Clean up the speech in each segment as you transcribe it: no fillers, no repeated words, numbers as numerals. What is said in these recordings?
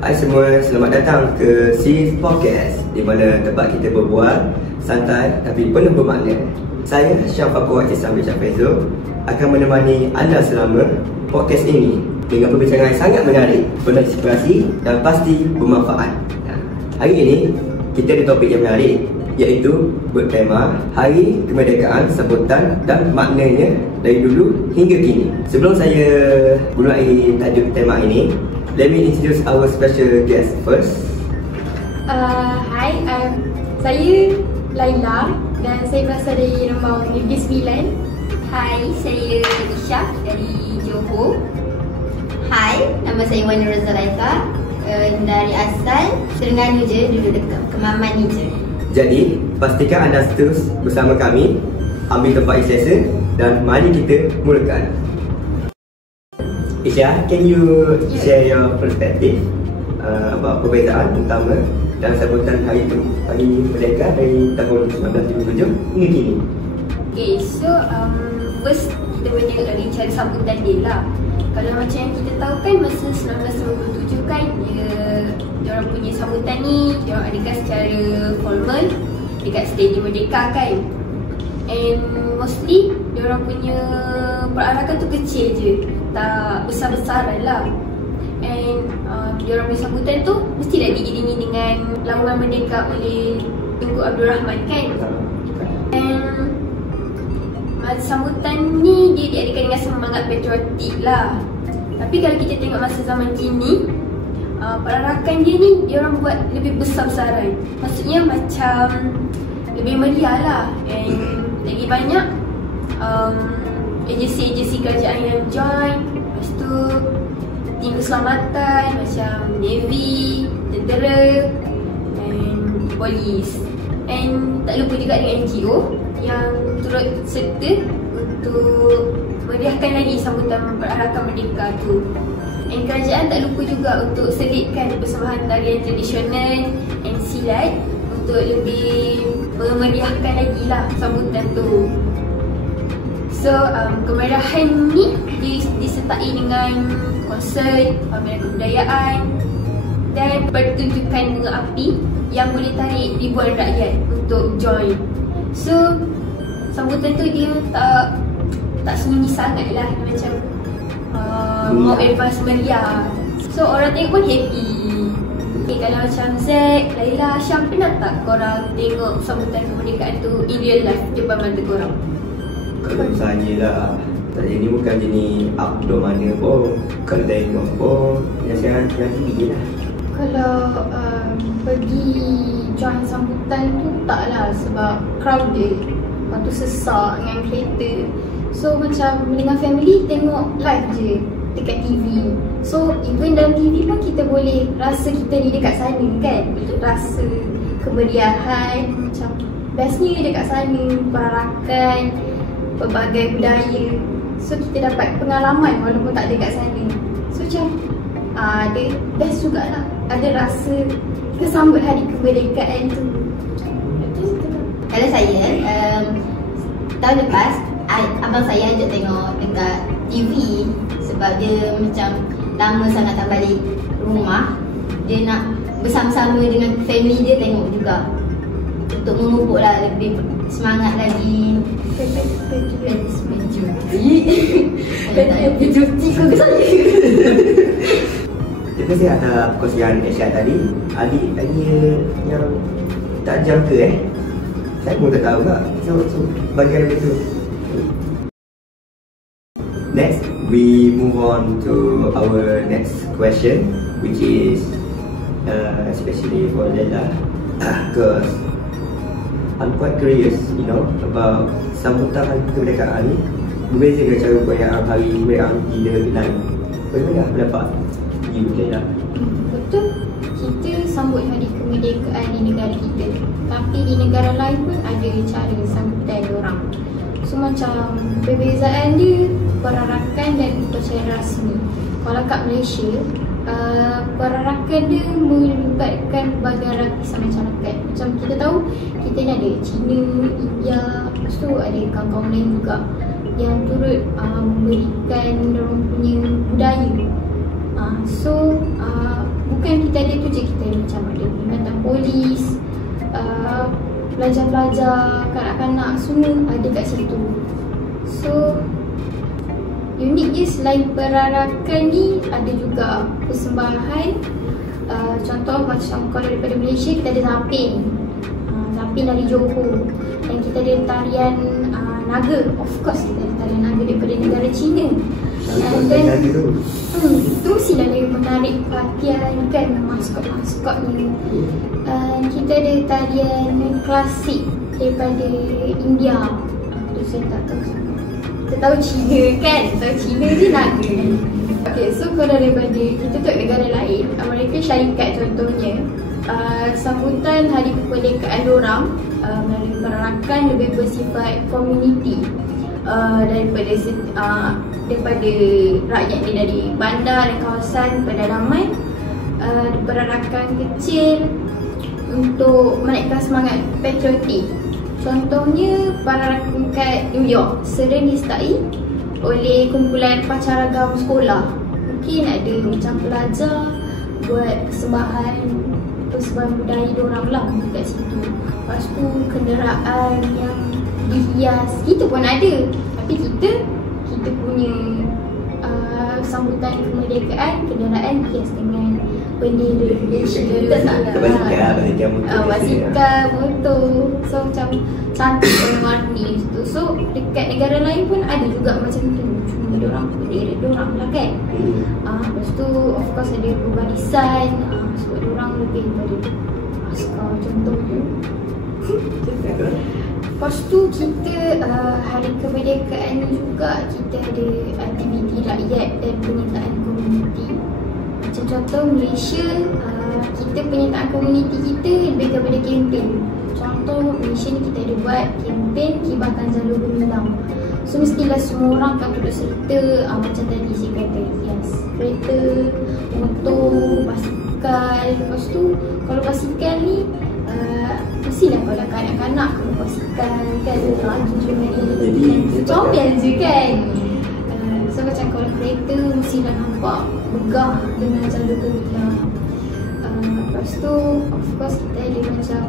Hai semua, selamat datang ke series podcast di mana tempat kita berbual santai tapi penuh bermakna. Saya Syafaq Islam Richard Faizo akan menemani anda selama podcast ini dengan perbincangan yang sangat menarik, penuh inspirasi dan pasti bermanfaat. Hari ini kita ada topik yang menarik, iaitu bertema Hari Kemerdekaan, sambutan dan maknanya dari dulu hingga kini. Sebelum saya mulai tajuk tema ini, let me introduce our special guest first. Hi, saya Laila dan saya berasal dari Rembau Negeri Sembilan. Hai, saya Isha dari Johor. Hai, nama saya Wan Nur Zulaikha, dari asal Terengganu je, duduk dekat Kemaman ni je. Jadi, pastikan anda terus bersama kami, ambil tempat yang selesa dan mari kita mulakan. Isha, can you share your perspective about perbezaan utama dan sambutan Hari Merdeka dari tahun 1977 hingga kini? Okay, so first kita boleh tengok dari cara sambutan dia lah. Kalau macam yang kita tahu kan, masa 1997 kan, diorang punya sambutan ni diorang adakan secara formal dekat Stadium Merdeka kan. And mostly diorang punya perarakan tu kecil je, tak besar-besaran lah. And diorang punya sambutan tu mesti dah diiringi dengan laungan merdeka oleh Tunku Abdul Rahman kan. And sambutan ni dia diadakan dengan semangat patriotik lah. Tapi kalau kita tengok masa zaman kini, perarakan dia ni diorang buat lebih besar-besaran. Maksudnya macam lebih meriah lah. And lagi banyak agensi-agensi kerajaan yang join. Lepas tu tim keselamatan macam Navy, tentera and polis. And tak lupa juga dengan NGO yang turut serta untuk meriahkan lagi sambutan perarakan merdeka tu. Dan kerajaan tak lupa juga untuk selitkan persembahan tarian tradisional and silat untuk lebih memeriahkan lagi lah sambutan tu. So kemerahan ni disertai dengan konsert, pameran kebudayaan dan pertunjukan bunga api yang boleh tarik ribuan rakyat untuk join. So sambutan tu dia tak sunyi sangat lah, macam more advance meriah. So orang tengok pun happy. Okay, kalau macam Zack, Laila, Syam, pernah tak korang tengok sambutan kemerdekaan tu in real life depan mata korang? Kalau saya lah, saya ni bukan jenis outdoor mana pun. Kalau tengok pun, biasanya tengah TV je lah. Kalau pergi join sambutan tu tak lah, sebab crowded. Lepas tu sesak dengan kereta. So macam dengan family tengok live je dekat TV. So even dalam TV pun kita boleh rasa kita ni dekat sana kan. Rasa kemeriahan, macam bestnya dekat sana, perarakan, pelbagai budaya. So kita dapat pengalaman walaupun tak ada kat sana. So macam ada best jugalah. Ada rasa kita sambut hari kemerdekaan tu. Kalau saya, tahun lepas abang saya ajak tengok dekat TV sebab dia macam lama sangat tak balik rumah. Dia nak bersama-sama dengan family dia tengok juga, untuk memupuk lah lebih semangat lagi. Cuti ke saya? Terima kasih atas perkongsian Aisyah tadi. Adik yang tak jangka saya pun tak tahu tak. So bagian itu. Next, we move on to our next question, which is especially for Laila, because I'm quite curious, about sambutan Hari Kemerdekaan ni. Berbeza dengan cara perayaan Hari Kemerdekaan di negara lain. Bagaimana pendapat you, Laila? Betul, kita sambut Hari Kemerdekaan di negara kita, tapi di negara lain pun ada cara sambutan orang. So macam perbezaan dia perarakan dan upacara rasmi. Kalau kat Malaysia, perarakan dia melibatkan berbagai lapisan masyarakat. Macam kita tahu, kita ni ada Cina, India, lepas tu ada kaum-kaum lain juga yang turut memberikan orang punya budaya. So bukan kita sekali tu je kita macam ada perkhidmatan polis, pelajar-pelajar, kanak-kanak semua ada kat situ. So uniknya selain perarakan ni ada juga persembahan. Contoh macam kalau daripada Malaysia kita ada Zapin. Zapin dari Johor. Dan kita ada tarian naga. Of course kita ada tarian naga daripada negara China. Dan itu mesti lagi menarik perhatian kan, maskot-maskotnya. Kita ada tarian klasik daripada India. Itu saya tak tahu. Kita tahu China kan, tahu China je naga. Okay, so kalau daripada kita tengok negara lain, Amerika Syarikat contohnya, sambutan hari kemerdekaan diorang melalui perarakan lebih bersifat komuniti. Daripada rakyat ni dari bandar dan kawasan pedalaman, perarakan kecil untuk menaikkan semangat patriotik. Contohnya perarakan kat New York sering disertai oleh kumpulan pacaragam sekolah. Mungkin ada macam pelajar buat persembahan budaya diorang lah dekat situ. Lepas tu kenderaan yang dihias, kita pun ada. Tapi kita punya sambutan kemerdekaan, kenderaan dihias dengan bendera Malaysia. Basikal, motor. So macam cantik warna-warni tu. So dekat negara lain pun ada juga macam tu. Cuma diorang bendera diorang lah kan. Lepas tu of course ada perbarisan. Sebab diorang lebih pada askar contohnya. Lepas tu kita hari kemerdekaan ni juga kita ada aktiviti rakyat dan penyertaan komuniti. Macam contoh Malaysia, kita penyertaan komuniti kita lebih kepada kempen. Contoh Malaysia ni kita ada buat kempen Kibarkan Jalur Gemilang. So mestilah semua orang akan turut serta, macam tadi saya kata, hias kereta, motor, basikal. Lepas tu kalau basikal ni mestilah kalau kanak-kanak kalau basikal kan lagi jadi comel je kan. So macam kalau kereta mestilah nampak megah dengan jalur gemilang. Lepas tu of course kita ada macam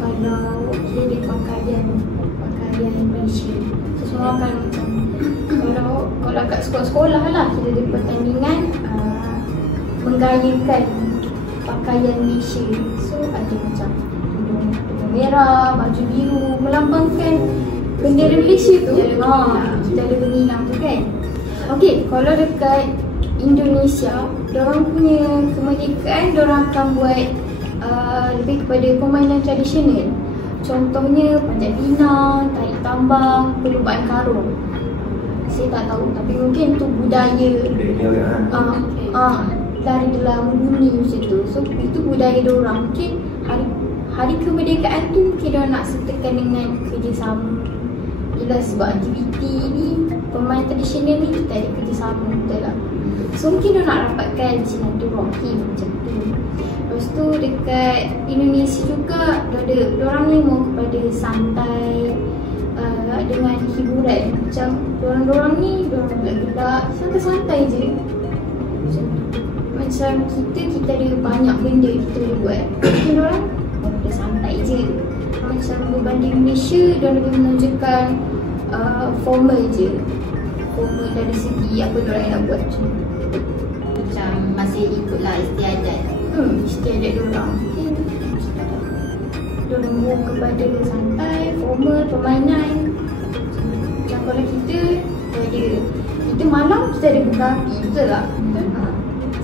kalau kita ada pakaian Malaysia. So semua akan macam kalau kat sekolah-sekolah lah kita ada pertandingan menggayakan pakaian Malaysia. So ada macam merah, baju biru melambangkan bendera Malaysia tu. Kita ada gemilang tu kan. Okey, kalau dekat Indonesia, diorang punya kemerdekaan, diorang akan buat lebih kepada permainan tradisional. Contohnya panjat pinang, tarik tambang, perlumbaan karung. Saya tak tahu tapi mungkin tu budaya dari dalam bumi macam tu. So itu budaya diorang. Mungkin hari kemerdekaan tu mungkin diorang nak sertakan dengan kerjasama. Yelah sebab aktiviti ni, permainan tradisional ni kita ada kerjasama, betul lah. So mungkin diorang nak rapatkan silaturahim macam tu. Lepas tu dekat Indonesia juga diorang ni mau kepada santai dengan hiburan. Macam diorang ni gelak-gelak, santai-santai je. Macam kita ada banyak benda kita boleh buat. Mungkin diorang dah santai je. Macam berbanding Malaysia, diorang lebih menunjukkan formal je. Formal dari segi apa diorang nak buat. Macam masih ikutlah istiadat. Istiadat diorang. Mungkin diorang mau kepada santai, formal, permainan. Macam kalau kita malam kita ada buka api, betul tak?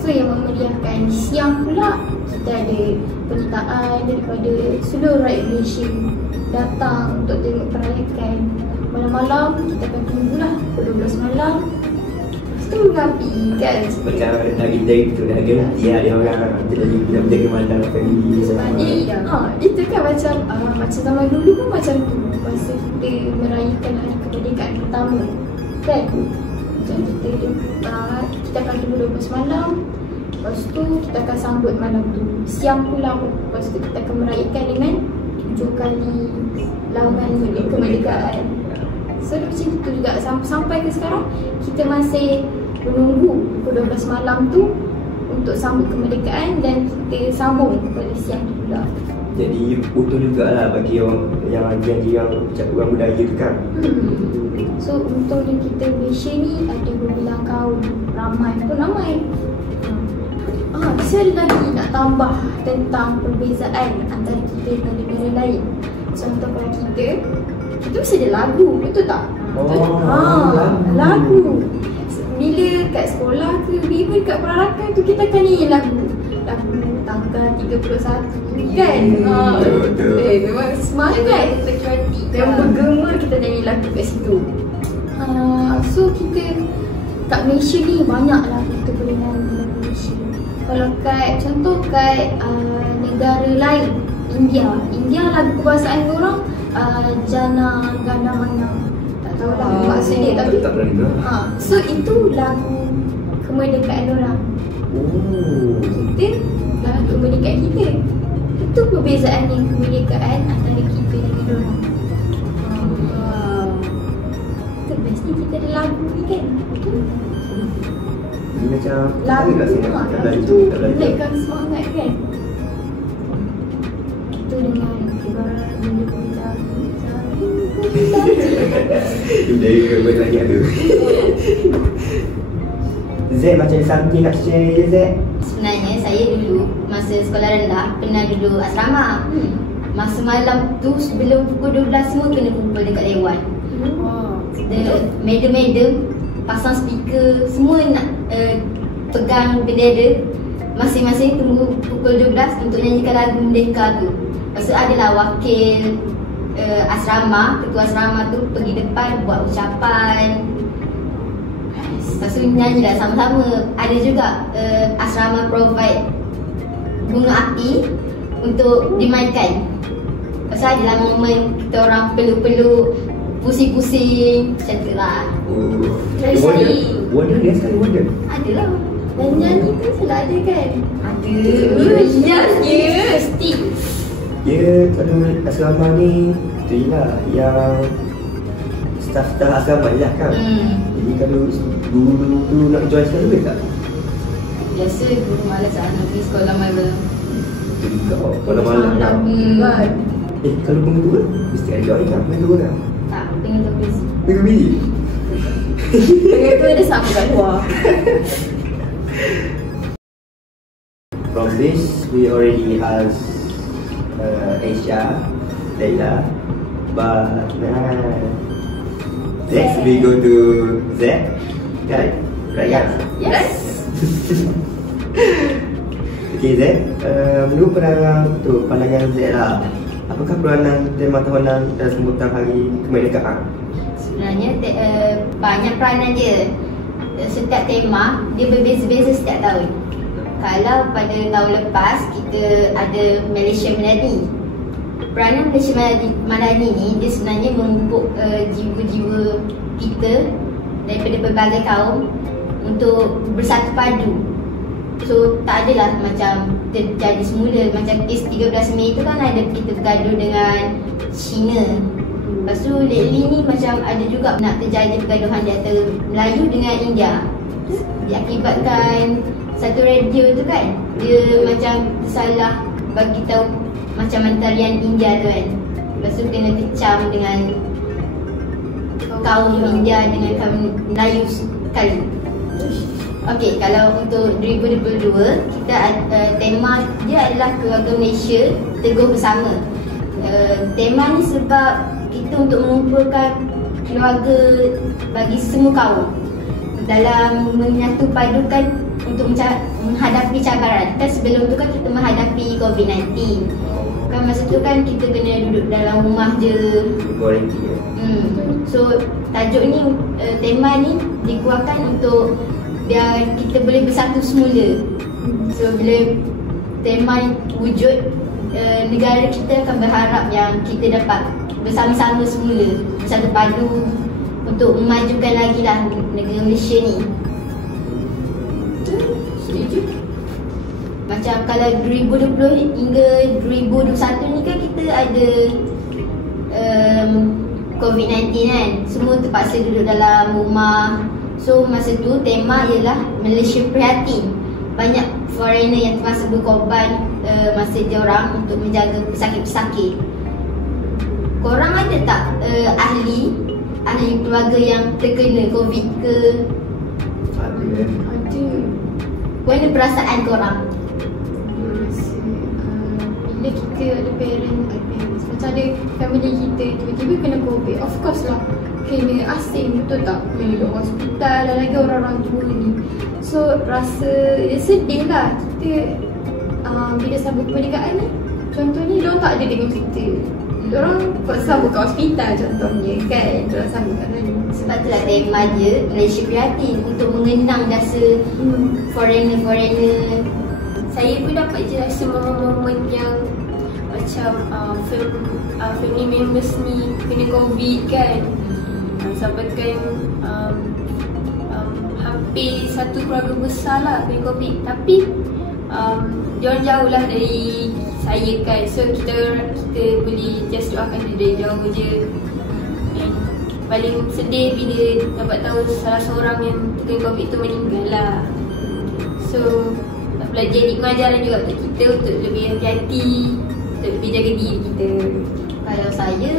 So yang memeriahkan siang pula kita ada penyertaan daripada seluruh rakyat Malaysia datang untuk tengok perayaan. Malam-malam kita akan tunggulah pukul 12 malam. Lepas tu buka api kan. Macam dah kita itu dah ganti dia orang dah berjaga malam pagi. Itu kan macam zaman dulu pun macam tu. Masa kita merayakan hari kemerdekaan pertama kan. Macam kita akan tunggu 12 malam. Lepas tu kita akan sambut malam tu. Siang pula. Lepas tu kita akan merayakan dengan 7 kali laman kemerdekaan. So macam itu juga sampai ke sekarang kita masih menunggu pukul 12 malam tu untuk sambut kemerdekaan dan kita sambung kepada siang pula. Jadi utuh jugalah bagi orang yang janji yang cakupan budaya tu kan. So untungnya kita Malaysia ni ada berbilang kaum, ramai pun ramai. Saya ada lagi nak tambah tentang perbezaan antara kita dengan negara lain. Contoh kalau kita mesti ada lagu, betul tak? Lagu. Bila kat sekolah ke, even kat perarakan tu kita akan nyanyi lagu tanggal 31 kan? Betul. Memang semangat, patriotik. Yang bergema kita nyanyi lagu kat situ. So kita kat Malaysia ni banyak lagu kita boleh nyanyi lagu Malaysia. Kalau contoh kat negara lain, India lagu kebangsaan orang Jana Gana Mana. Tak tahulah maksud dia tapi tak pernah dengar. So itu lagu kemerdekaan orang. Kita lagu kemerdekaan kita. Itu perbezaannya kemerdekaan antara kita dengan orang. Itu bestnya kita ada lagu ni kan. Ini macam Lagu tu menaikkan semangat kan. Itu dengan kibaran lagu dari ke lagi ada. Z macam something nak share je Z. Sebenarnya saya dulu masa sekolah rendah pernah duduk asrama. Masa malam tu sebelum pukul 12 semua kena kumpul dekat Dewan. Madam pasang speaker, semua nak pegang bendera. Masing-masing tunggu pukul 12 untuk nyanyikan lagu Merdeka tu. Lepas tu adalah wakil asrama, ketua asrama tu pergi depan buat ucapan. Lepas tu nyanyilah sama-sama. Ada juga asrama provide bunga api untuk dimainkan. Lepas tu adalah momen kita orang peluk-peluk, pusing-pusing, macam tu lah. Wonder dia sekali wonder. Adalah. Dan nyanyi tu selalu ada kan? Ada. Mesti. Ya, kalau asrama ni tu je lah yang staff-staff asrama je lah kan. Jadi kalau dulu nak join sekali boleh tak? Biasa guru malas nak pergi sekolah malam. Itu juga malam-malam kan. Kalau bunga tu mesti ada join kan? Bunga tu kan? Tak, tengah tu busy. Bunga busy? Dengan tu ada sama kat luar. From this, we already asked Asia, Layla, but next we go to Z, right? Right, guys? Yes. Okay Z, menurut pandangan Z lah, apakah peranan tema tahunan dalam sambutan Hari Kemerdekaan? Sebenarnya banyak peranan dia. Setiap tema dia berbeza-beza setiap tahun. Kalau pada tahun lepas kita ada Malaysia Madani. Peranan Malaysia Madani ni dia sebenarnya mengumpul jiwa-jiwa kita daripada berbagai kaum untuk bersatu padu. So tak adalah macam terjadi semula. Macam kes 13 Mei tu kan ada kita bergaduh dengan China. Lepas tu lately ni macam ada juga nak terjadi pergaduhan di antara Melayu dengan India. Diakibatkan satu radio tu kan, dia macam salah bagi tahu macam tarian India tu kan. Lepas tu kena kecam dengan kaum India dengan kaum Melayu sekali. Okey, kalau untuk 2022 kita tema dia adalah keluarga Malaysia teguh bersama. Tema ni sebab kita untuk mengumpulkan keluarga bagi semua kaum dalam menyatu padukan untuk menghadapi cabaran. Kan sebelum tu kan kita menghadapi COVID-19. Kan masa tu kan kita kena duduk dalam rumah je. So tajuk ni, tema ni dikeluarkan untuk biar kita boleh bersatu semula. So bila tema ni wujud, negara kita akan berharap yang kita dapat bersama-sama semula, bersatu padu untuk memajukan lagi lah negara Malaysia ni. Setuju. Macam kalau 2020 hingga 2021 ni kan kita ada COVID-19 kan. Semua terpaksa duduk dalam rumah. So masa tu tema ialah Malaysia Prihatin. banyak foreigner yang terpaksa berkorban masa dia orang untuk menjaga pesakit-pesakit. Korang ada tak ahli keluarga yang terkena COVID ke? Ada. Ada. Mana perasaan korang? Rasa bila kita ada parents, macam ada family kita tiba-tiba kena COVID, of course lah kena asing, betul tak? Kena duduk hospital dan lagi orang-orang tua ni. So rasa sedih lah kita bila sambut kemerdekaan ni. Contohnya diorang tak ada dengan kita, diorang sambut kat hospital contohnya kan, diorang sambut kat sana. Sebab itulah tema je Malaysia Prihatin, untuk mengenang jasa foreigner-foreigner. Saya pun dapat je rasa momen-momen yang macam family members ni kena COVID kan, sampai kan hampir satu keluarga besar lah kena COVID. Tapi diorang jauh lah dari saya kan, so kita boleh just doakan dia dari jauh je. And paling sedih bila dapat tahu salah seorang yang terkena COVID tu meninggal lah. So nak belajar hikmah ajaran juga untuk kita untuk lebih hati-hati, untuk lebih jaga diri kita. Kalau saya,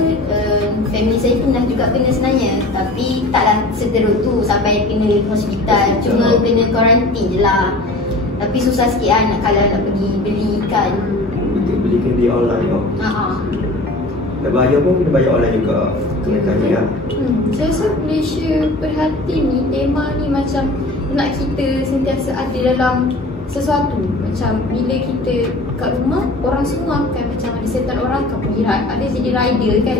family saya pernah juga kena sebenarnya, tapi taklah seteruk tu sampai kena hospital, cuma kena kuarantin je lah. Tapi susah sikit lah kalau nak pergi beli ikan. Beli online tau. Nak bayar pun kena bayar online juga. Kenakannya lah. Saya rasa Malaysia Prihatin ni, tema ni macam nak kita sentiasa ada dalam sesuatu. Macam bila kita kat rumah, orang semua akan macam ada setan orang akan pergi, ada jadi rider kan.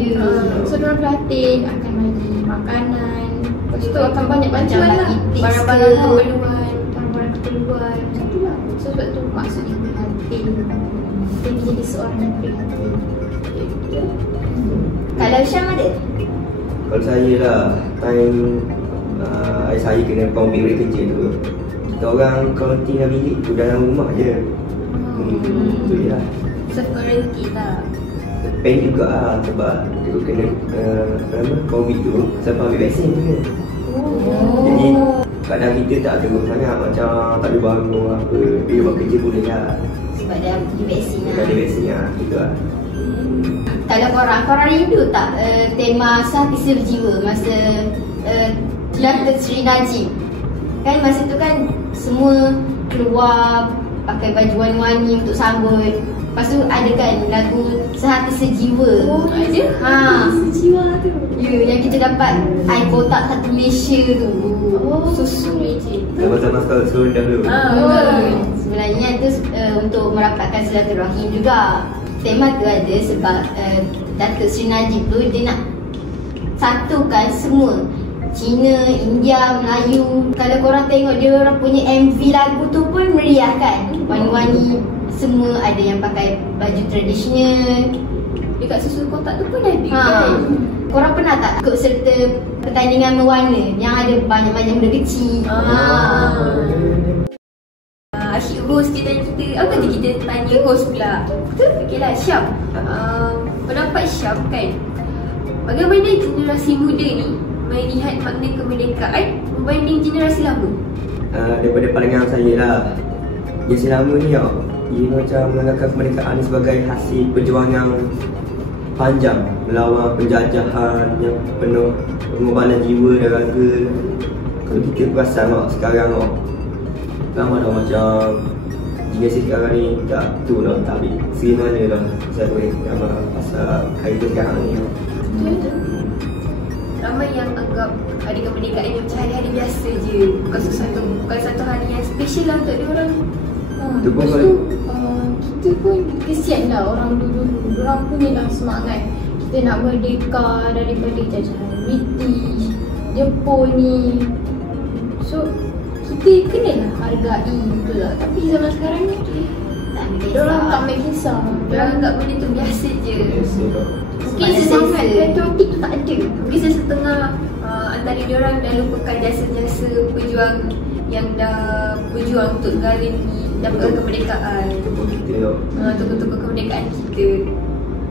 So diorang prihatin, akan bagi makanan, lepas tu akan banyak bantuan lah, barang-barang keperluan, barang-barang keperluan macam tu lah. So sebab tu maksudnya prihatin, jadi jadi seorang yang prihatin. Kalau Syam ada? Kalau saya lah, time saya kena COVID balik kerja tu, kita orang karantin dalam bilik tu, dalam rumah je. Tu je lah. Self-quarantine lah. Pain juga lah sebab dia kena COVID tu sampai ambil vaksin tu kan. Jadi kadang kita tak teruk sangat, macam tak ada bangun apa, bila buat kerja boleh lah. Sebab dia divaksin lah. Sebab dia vaksin lah, gitu lah. Kalau korang rindu tak tema Sehati Sejiwa masa Datuk Seri Najib? Kan masa tu kan semua keluar pakai baju warna-warni untuk sambut. Lepas tu ada kan lagu Sehati Sejiwa. Oh, ada? Sejiwa tu. Ya, yang kita dapat air kotak satu Malaysia tu. Oh, susu legit. Sama-sama sekolah dahulu. Sebenarnya tu untuk merapatkan silaturahim juga. Tema tu ada sebab Datuk Seri Najib tu dia nak satukan semua, Cina, India, Melayu. Kalau korang tengok dia orang punya MV lagu tu pun meriah kan, warna-warni semua, ada yang pakai baju tradisional. Dekat susu kotak tu pun ada kan. Korang pernah tak ikut serta pertandingan mewarna yang ada banyak-banyak benda kecil? Asyik host kita tanya kita, apa kata kita tanya host pula. Okay lah Syam, pendapat Syam kan, bagaimana generasi muda ni melihat makna kemerdekaan berbanding generasi lama? Daripada pandangan saya lah, generasi lama ni tau, dia macam menganggap kemerdekaan ni sebagai hasil perjuangan panjang melawan penjajahan yang penuh pengorbanan jiwa dan raga. Kalau kita perasan tau sekarang tau, lama dah macam generasi sekarang ni tak tu dah, tak ambil seri mana dah pasal hari tu sekarang ni. Betul. Ramai yang anggap hari kemerdekaan ni macam hari-hari biasa je, bukan satu hari yang special lah untuk diorang. Tu pun Lepas tu, kita pun kesian lah orang dulu. Diorang punya lah semangat kita nak merdeka daripada jajahan British, Jepun ni. So kita kenalah hargai, betul lah. Tapi zaman sekarang ni diorang tak ambil kisah, diorang anggap benda tu biasa je. Mungkin semangat patriotik tu tak ada. Mungkin setengah antara diorang dah lupakan jasa-jasa pejuang yang dah berjuang untuk negara ni dapatkan kemerdekaan. Tokoh-tokoh kemerdekaan kita.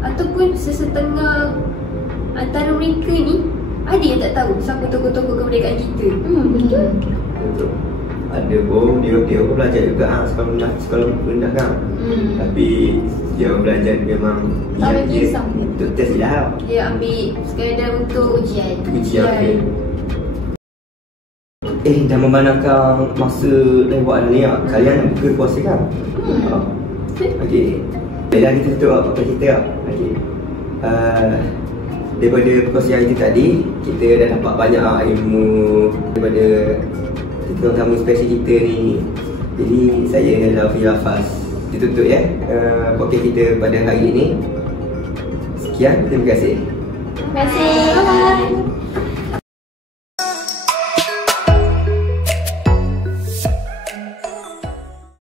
Ataupun sesetengah antara mereka ni ada yang tak tahu siapa tokoh-tokoh kemerdekaan kita. Betul. ada pun dia pun belajar juga sekolah rendah kan. Tapi dia belajar memang Tak ambil kisah. untuk test je lah. Dia ambil sekadar untuk Ujian. Okay. Dah memandangkan masa lewat ni, kalian nak buka puasa kan? Okey. Dah kita tutup podcast kita. Okey. Daripada podcast yang itu tadi, kita dah dapat banyak ilmu daripada tamu spesial kita ni. Jadi saya Lafi Lafaz ditutup podcast kita pada hari ini. Sekian, terima kasih. Terima kasih. Bye.